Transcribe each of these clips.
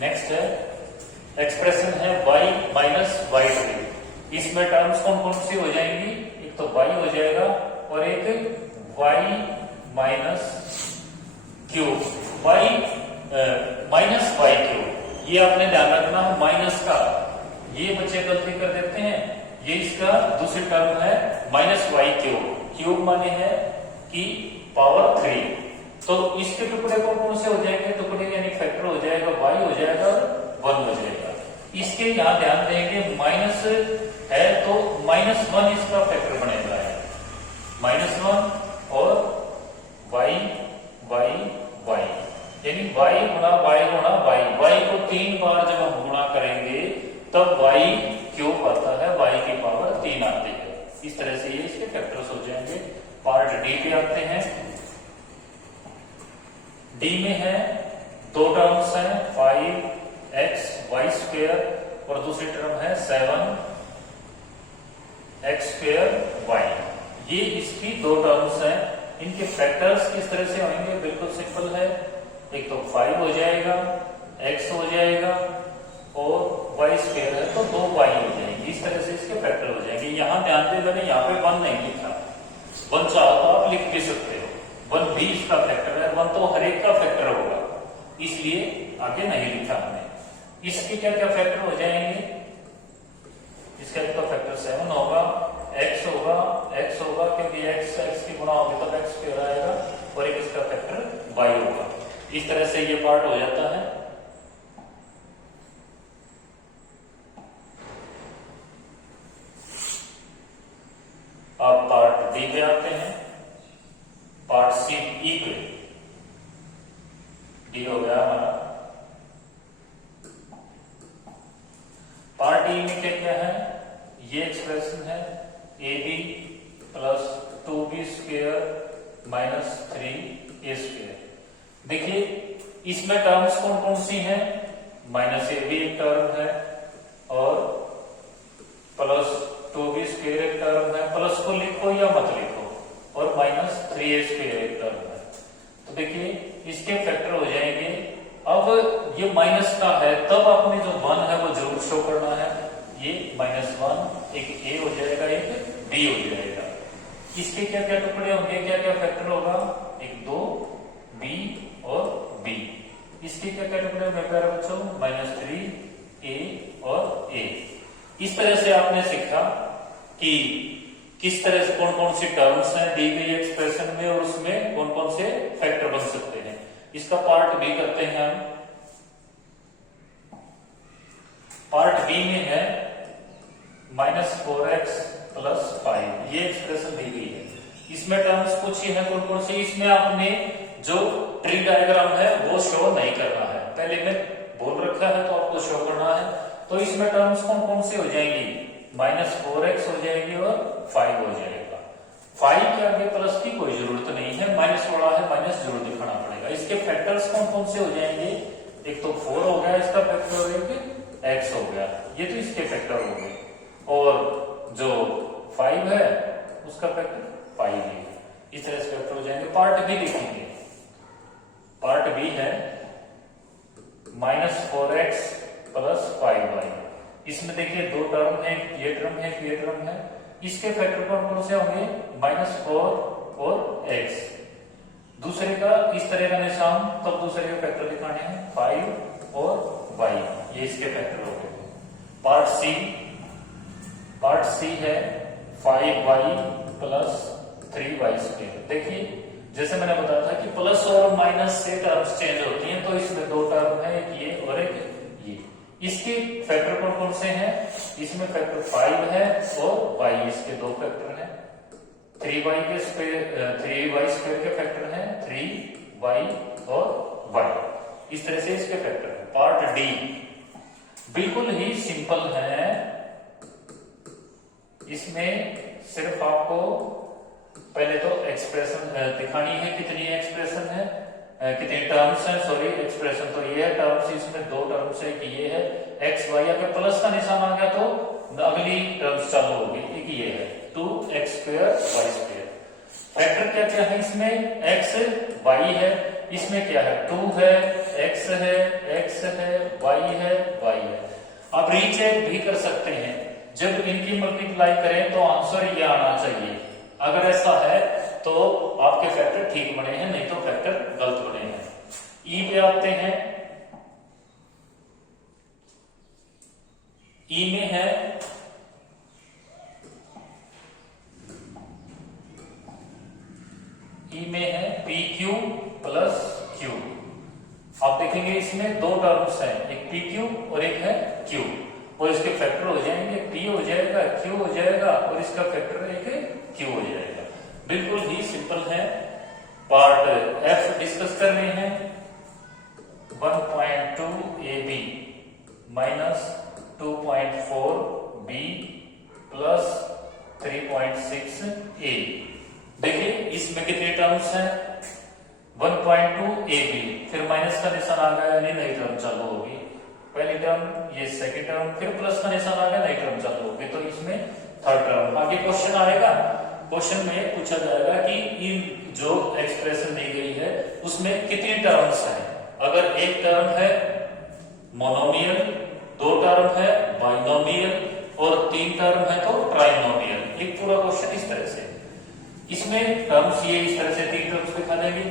Next है expression है y minus y cube. इसमें टर्म्स कौन कौन सी हो जाएंगी, एक तो y हो जाएगा और एक y minus cube, y minus y cube. ये आपने ध्यान रखना माइनस का, ये बच्चे गलती कर देते हैं, ये इसका दूसरी टर्म है माइनस वाई क्यूब। क्यूब माने है कि पावर 3, तो इसके टुकड़े कौन से हो जाएंगे, टुकड़े यानी फैक्टर हो जाएगा y हो जाएगा और 1 हो जाएगा। इसके यहां ध्यान देंगे माइनस है तो -1 इसका फैक्टर बनेगा, -1 और y y y यानी y गुणा y गुणा y, y को 3 बार जब हम गुणा करेंगे तब y क्यूब आता है, y की पावर 3 आती है। इस तरह से ये इसके फैक्टर्स हो जाएंगे। पार्ट डी पे आते हैं। डी में है दो टर्म्स हैं 5x y स्क्वायर और दूसरी टर्म है 7x स्क्वायर y। ये इसकी दो टर्म्स हैं। इनके फैक्टर्स किस तरह से होंगे, बिल्कुल सिंपल है। एक तो 5 हो जाएगा, x हो जाएगा और y स्क्वायर है तो 2y हो जाएगी। इस तरह से इसके फैक्टर हो जाएंगे। यहां ध्यान दे, मैंने यहाँ पे 1 नहीं लिखा, 1 चाहो तो आप लिख भी सकते हो, 1 भी इसका फैक्टर है, 1 तो हर एक का फैक्टर होगा, इसलिए आगे नहीं लिखा हमने। इसके क्या क्या फैक्टर हो जाएंगे, इसका एक तो फैक्टर 7 होगा, x होगा क्योंकि x की गुणा होगी तब x स्क्वायर आएगा और एक इसका फैक्टर y होगा। इस तरह से ये पार्ट हो जाता है। अब पार्ट डी पे आते हैं। पार्ट सी ई पे, डी हो गया हमारा। पार्ट ई में क्या क्या है, ये एक्सप्रेशन है ab plus 2b square minus 3a square. देखिए इसमें टर्म्स कौन कौन सी हैं, माइनस ab एक टर्म है और प्लस 2b स्क्वायर एक टर्म है, प्लस को लिखो या मत लिखो, और माइनस 3a स्क्वायर एक टर्म है। तो देखिए इसके फैक्टर हो जाएंगे। अब ये माइनस का है तब आपने जो 1 है वो जरूर शो करना है। ये -1 एक a हो जाएगा, एक b हो जाएगा। इसके क्या क्या टुकड़े होंगे, क्या क्या फैक्टर होगा, एक 2 b और b। इसके क्या क्या टुकड़े होंगे प्यारे बच्चों, -3a और a। इस तरह से आपने सीखा कि किस तरह से कौन कौन सी टर्म्स हैं दी गई एक्सप्रेशन में और उसमें कौन कौन से फैक्टर बन सकते हैं। इसका पार्ट बी करते हैं हम। पार्ट बी में है -4x प्लस 5, ये एक्सप्रेशन दी गई है। इसमें टर्म्स कुछ ही है, कौन कौन सी, इसमें आपने जो ट्री डायग्राम है वो शो नहीं करना है, पहले में बोल रखा है तो आपको शो करना है। तो इसमें टर्म्स कौन कौन सी हो जाएंगी, -4x हो जाएगी और 5 हो जाएगा। 5 के आगे प्लस की कोई जरूरत नहीं है, माइनस वाला है माइनस जरूर दिखाना पड़ेगा। इसके फैक्टर्स कौन कौन से हो जाएंगे, एक तो 4 हो गया इसका फैक्टर और एक x हो गया, ये तो इसके फैक्टर हो गए, और जो 5 है उसका फैक्टर 5 है। इस तरह से फैक्टर हो जाएंगे। पार्ट बी देखेंगे। पार्ट बी है -4x प्लस 5y। इसमें देखिए दो टर्म है, ये टर्म है, ये टर्म है। इसके फैक्टर कौन कौन से होंगे, -4 और x। दूसरे का इस तरह का निशान, तब दूसरे के फैक्टर दिखाने हैं 5 और y, ये इसके फैक्टर हो गए। पार्ट सी है 5y प्लस 3y स्क्वायर। देखिए जैसे मैंने बताया था कि प्लस और माइनस से टर्म्स चेंज होती हैं, तो इसमें दो टर्म है, एक ये और एक ये। इसके फैक्टर कौन कौन से हैं, इसमें फैक्टर 5 है और y, इसके दो फैक्टर हैं। 3y स्क्वायर के फैक्टर हैं 3y और y। इस तरह से इसके फैक्टर है। पार्ट डी बिल्कुल ही सिंपल है। इसमें सिर्फ आपको पहले तो एक्सप्रेशन दिखानी है, कितनी एक्सप्रेशन है, कितनी टर्म्स हैं, सॉरी एक्सप्रेशन तो ये है, टर्म्स इसमें दो टर्म्स है कि ये है x y, अगर प्लस का निशान आ गया तो अगली टर्म्स चालू होगी। एक ये है 2x square y square. Factor क्या क्या है इसमें, x y है, इसमें क्या है 2 है x है, y है। अब रीचेक भी कर सकते हैं, जब इनकी मल्टीप्लाई करें तो आंसर ये आना चाहिए। अगर ऐसा है तो आपके फैक्टर ठीक बने हैं, नहीं तो फैक्टर गलत बने हैं। ई पे आते हैं। ई में है पी क्यू प्लस क्यू। आप देखेंगे इसमें दो टर्म्स हैं, एक पी क्यू और एक है क्यू, और इसके फैक्टर हो जाएंगे, पी हो जाएगा, क्यू हो जाएगा, और इसका फैक्टर एक क्यू हो जाएगा। बिल्कुल ही सिंपल है। पार्ट एफ डिस्कस कर रहे हैं। 1.2 AB minus 2.4 B plus 3.6 A। देखिए इसमें कितने टर्म्स हैं? 1.2 AB, फिर माइनस का निशान आ गया, यानी नई टर्म चालू होगी। पहली टर्म, ये सेकेंड टर्म, फिर प्लस का निशान आ गया, नई टर्म चालू होगी, तो इसमें थर्ड टर्म। आगे क्वेश्चन आएगा, क्वेश्चन में पूछा जाएगा कि इन जो एक्सप्रेशन दी गई है उसमें कितनी टर्म्स हैं। अगर एक टर्म है मोनोमियल, दो टर्म है बाइनोमियल, और तीन टर्म है तो ट्राइनोमियल। एक पूरा क्वेश्चन इस तरह से, इसमें टर्म्स ये इस तरह से तीन टर्म्स दिखा देंगे।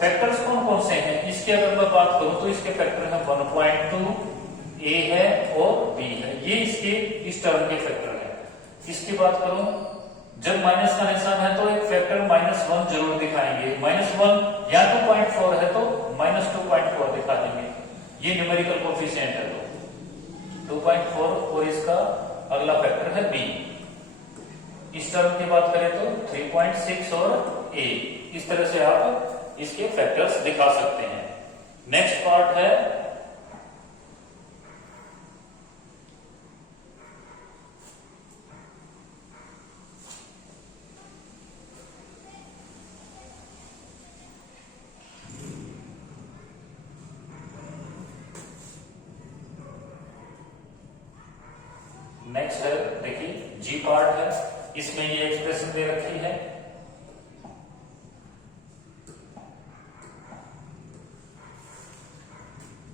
फैक्टर्स कौन कौन से हैं इसकी अगर मैं बात करूं तो इसके फैक्टर है 1.2 A है और B है, ये इसके इस टर्म के फैक्टर है। इसकी बात करूं, जब माइनस का निशान है तो एक फैक्टर -1 जरूर दिखाएंगे। -1 या 2.4 है तो -2.4 दिखा देंगे, ये न्यूमेरिकल कोफिशिएंट है तो 2.4, और इसका अगला फैक्टर है B। इस टर्म की बात करें तो 3.6 और A। इस तरह से आप इसके फैक्टर्स दिखा सकते हैं। नेक्स्ट पार्ट है देखिए जी पार्ट है, इसमें ये एक्सप्रेशन दे रखी है।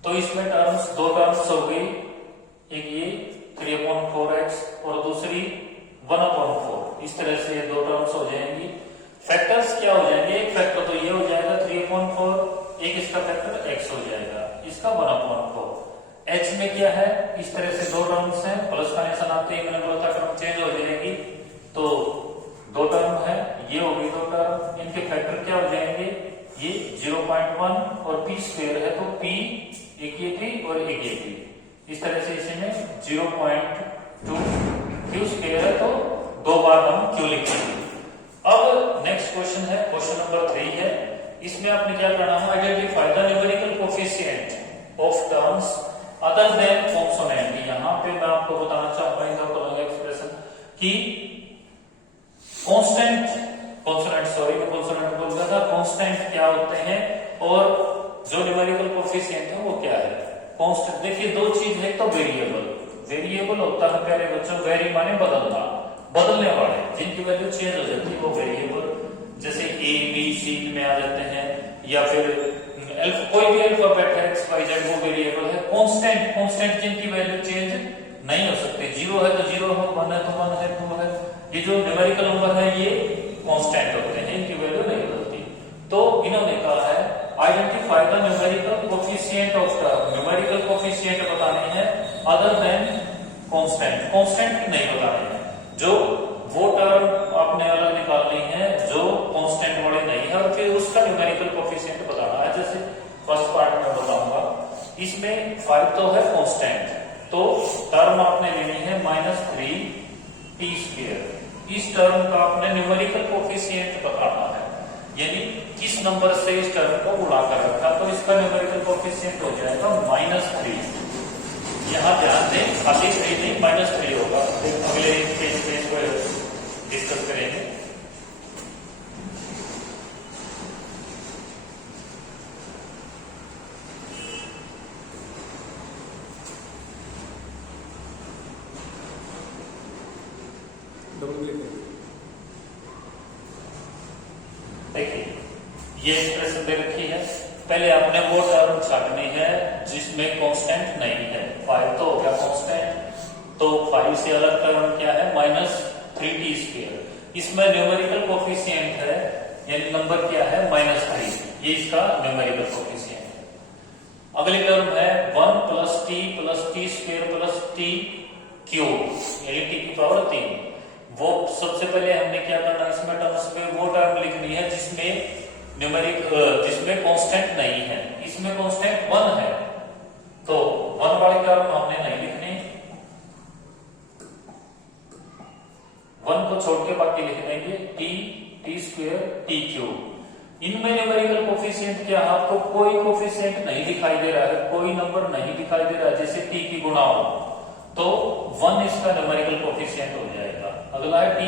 तो इसमें टर्म्स, दो टर्म्स हो गई, एक ये 3/4x और दूसरी 1/4। इस तरह से ये दो टर्म्स हो जाएंगी। फैक्टर्स क्या हो जाएंगे? एक फैक्टर तो ये हो जाएगा 3/4, एक इसका फैक्टर x हो जाएगा, इसका 1/4। h में क्या है? इस तरह से दो टर्म्स हैं, प्लस का निशान आते ही मैंने बोला था टर्म चेंज हो जाएगी, तो दो टर्म है, ये होगी दो टर्म, इनके फैक्टर क्या हो जाएंगे? ये 0.1 और p स्क्वायर है तो p, एक ये p और एक ये p। इस तरह से इसमें 0.2 q स्क्वायर है तो दो बार हम q लिखेंगे। अब नेक्स्ट क्वेश्चन है, क्वेश्चन नंबर 3 है। इसमें आपने क्या करना है? Identify the numerical coefficient of terms other than consonant. यहाँ पे मैं आपको बताना चाहूंगा इन द एक्सप्रेशन कि कांस्टेंट, कॉन्सोनेंट, सॉरी मैं कॉन्सोनेंट बोल रहा था, कांस्टेंट क्या होते हैं और जो न्यूमेरिकल कोफिशिएंट है वो क्या है? कांस्टेंट देखिए दो चीज है, तो वेरिएबल, वेरिएबल होता है प्यारे बच्चों, वेरी माने बदलना, बदलने वाले, जिनकी वैल्यू चेंज हो जाती है वो वेरिएबल, जैसे ए बी सी में आ जाते हैं, या फिर कोई भी अल्फाबेट है एक्स वाई जेड, वो वेरिएबल है। कांस्टेंट, कांस्टेंट जिनकी वैल्यू चेंज नहीं हो सकती, 0 है तो 0 हो, 1 है तो 1 है, 2 है, ये जो न्यूमेरिकल नंबर है ये कांस्टेंट होते हैं, इनकी वैल्यू नहीं बदलती। तो इन्होंने कहा है identify the numerical coefficient of term, numerical coefficient बताने हैं अदर देन कांस्टेंट, कांस्टेंट नहीं बताने हैं, जो वो टर्म आपने अलग निकालनी है जो कांस्टेंट वाले नहीं है, और फिर उसका न्यूमेरिकल कोफिशिएंट बताना है। जैसे फर्स्ट पार्ट में बताऊंगा, इसमें 5 तो है कांस्टेंट, तो टर्म आपने लेनी है -3p²। इस टर्म का आपने न्यूमेरिकल कोफिशिएंट बताना है, यानी किस नंबर से इस टर्म को उड़ा कर रखा, तो इसका न्यूमेरिकल कोफिशिएंट हो जाएगा -3। यहां ध्यान दें, खाली 3 नहीं -3 होगा, अगले पेज पे इसको डिस्कस करेंगे। देखिए ये एक्सप्रेशन दे रखी है पहले आपने वो टर्म छाटनी है जिसमें कांस्टेंट नहीं है। 5 तो हो गया कांस्टेंट, तो 5 से अलग टर्म क्या है, -3t²। इसमें न्यूमेरिकल कोफिशिएंट है, यानी नंबर क्या है, -3, ये इसका न्यूमेरिकल कोफिशिएंट है। अगली टर्म है 1 + t + t² + t³ यानी t की पावर 3। वो सबसे पहले हमने क्या करना है, इसमें टर्म्स में वो टर्म लिखनी है जिसमें जिसमें कांस्टेंट नहीं है। इसमें कांस्टेंट 1 है, तो 1 वाली टर्म हमने नहीं लिखनी, 1 को छोड़ के बाकी लिख देंगे t, t², t³। इनमें न्यूमेरिकल कोफिशिएंट क्या, आपको कोई कोफिशिएंट नहीं दिखाई दे रहा है, कोई नंबर नहीं दिखाई दे रहा है, जैसे t की गुणा हो तो 1 इसका न्यूमेरिकल कोफिशिएंट हो जाएगा। अगला है t²,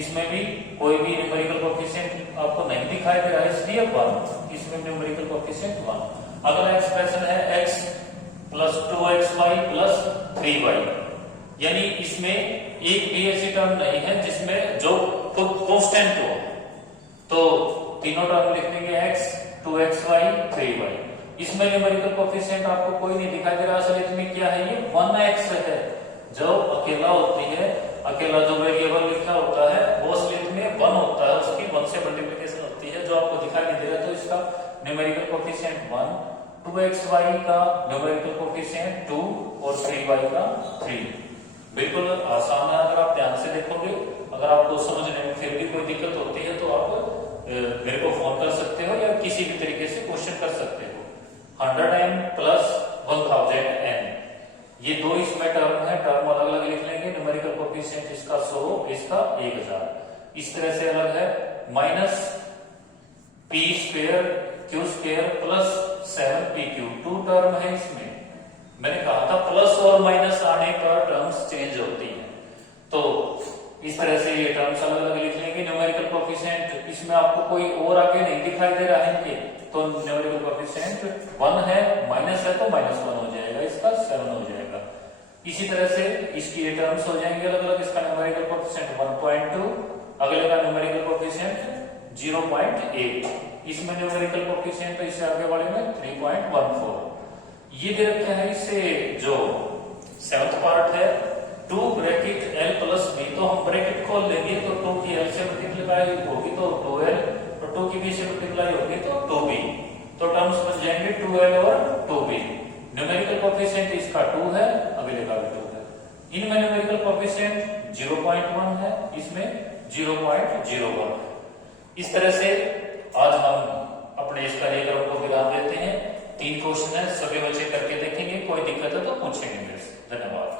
इसमें भी कोई भी न्यूमेरिकल कोफिशिएंट आपको नहीं दिखाई दे रहा है, इसलिए 1, इसमें न्यूमेरिकल कोफिशिएंट 1। अगला एक्सप्रेशन है x + 2xy + 3y, यानी इसमें एक भी ऐसी टर्म नहीं है जिसमें जो कांस्टेंट हो, तो तीनों टर्म लिख देंगे x, 2xy, 3y। इसमें न्यूमेरिकल कोफिशिएंट आपको कोई नहीं दिखाई दे रहा, असल में क्या है, ये 1x है। जो अकेला होती है, अकेला जो वेरिएबल लिखा होता है वो असलियत में 1 होता है, उसकी 1 से मल्टीप्लिकेशन होती है, जो आपको दिखाई नहीं दे रहा, तो इसका न्यूमेरिकल कोफिशिएंट 1, 2xy का न्यूमेरिकल कोफिशिएंट 2 और 3y का 3। बिल्कुल आसान है, अगर आप ध्यान से देखोगे। अगर आपको समझने में फिर भी कोई दिक्कत होती है तो आप मेरे को फोन कर सकते हो या किसी भी तरीके से क्वेश्चन कर सकते हो। 100n + 1000n, ये दो इसमें टर्म है, टर्म अलग अलग लिख लेंगे। न्यूमेरिकल कोफिशिएंट इसका 100, इसका 1000। इस तरह से अलग है -p² q² + 7p³, 2 टर्म है इसमें। मैंने कहा था प्लस और माइनस आने पर टर्म्स चेंज होती हैं, तो इस तरह से ये टर्म्स अलग अलग लिख लेंगे। न्यूमेरिकल कोफिशिएंट इसमें आपको कोई और आगे नहीं दिखाई दे रहा है इनके, तो न्यूमेरिकल कोफिशिएंट 1 है, माइनस है तो -1 हो जाएगा, इसका 7 हो जाएगा। इसी तरह से इसकी ये टर्म्स हो जाएंगे अलग अलग। इसका न्यूमेरिकल कोफिशिएंट 1.2, अगले का न्यूमेरिकल कोफिशिएंट 0.8, इसमें न्यूमेरिकल कोफिशिएंट इससे आगे वाले में 3.14। ये दे रखा है, इससे जो 7th पार्ट है 2 ब्रैकेट l + b, तो हम ब्रैकेट खोल लेंगे तो 2 की l से मल्टीप्लाई होगी तो 2l, और 2 की b से मल्टीप्लाई होगी तो 2b, तो टर्म्स बन जाएंगे 2l और 2b। न्यूमेरिकल कोफिशिएंट इसका 2 है, अगले का भी 2 है। इनमें न्यूमेरिकल कोफिशिएंट 0.1 है, इसमें 0.01। इस तरह से आज हम अपने इस कार्यक्रम को विराम देते हैं। 3 क्वेश्चन है, सभी बच्चे करके देखेंगे, कोई दिक्कत है तो पूछेंगे मेरे से। धन्यवाद।